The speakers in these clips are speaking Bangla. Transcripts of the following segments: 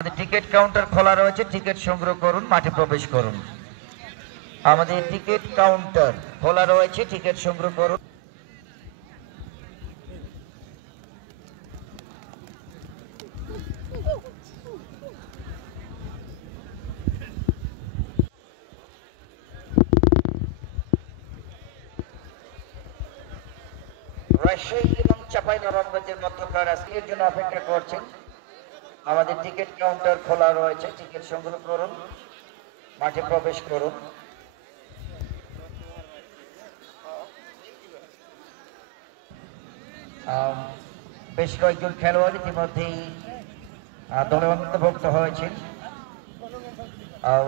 আমাদের টিকিট কাউন্টার খোলা রয়েছে, টিকিট সংগ্রহ করুন, মাঠে প্রবেশ করুন। আমাদের টিকিট কাউন্টার খোলা রয়েছে, টিকিট সংগ্রহ করুন। রাজশাহী এবং চাঁপাইনবাবগঞ্জের মধ্যকার আজকের জন্য অপেক্ষা করছেন। আমাদের টিকিট কাউন্টার খোলা রয়েছে, টিকিট সংগ্রহ করুন, মাঠে প্রবেশ করুন। বেশ কয়েকজন খেলোয়াড় ইতিমধ্যেই দলে অন্তর্ভুক্ত হয়েছেন।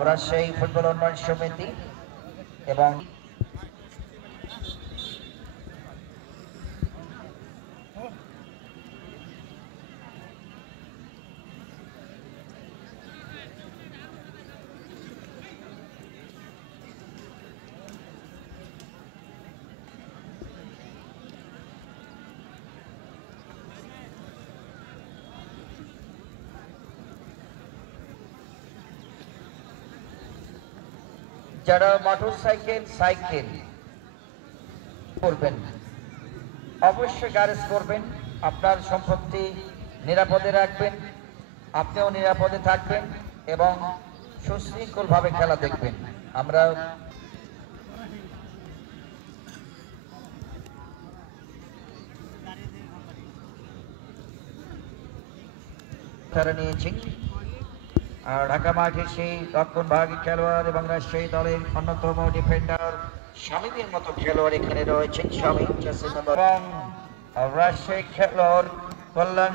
রাজশাহী ফুটবল উন্নয়ন সমিতি এবং যারা মোটরসাইকেল সাইকেল করবেন অবশ্যই গ্যারেজ করবেন, আপনার সম্পত্তি নিরাপদে রাখবেন, আপনিও নিরাপদে থাকবেন এবং সুশৃঙ্খলভাবে খেলা দেখবেন। আমরা তারা নিয়েছি ঢাকা মাঠে সেই দক্ষিণভাগী খেলোয়াড় এবং রাজশাহী দলের অন্যতম ডিফেন্ডার শামীমের মতো খেলোয়াড় এখানে রয়েছেন। শামীম এবং রাজশাহী খেলোয়াড় কল্যাণ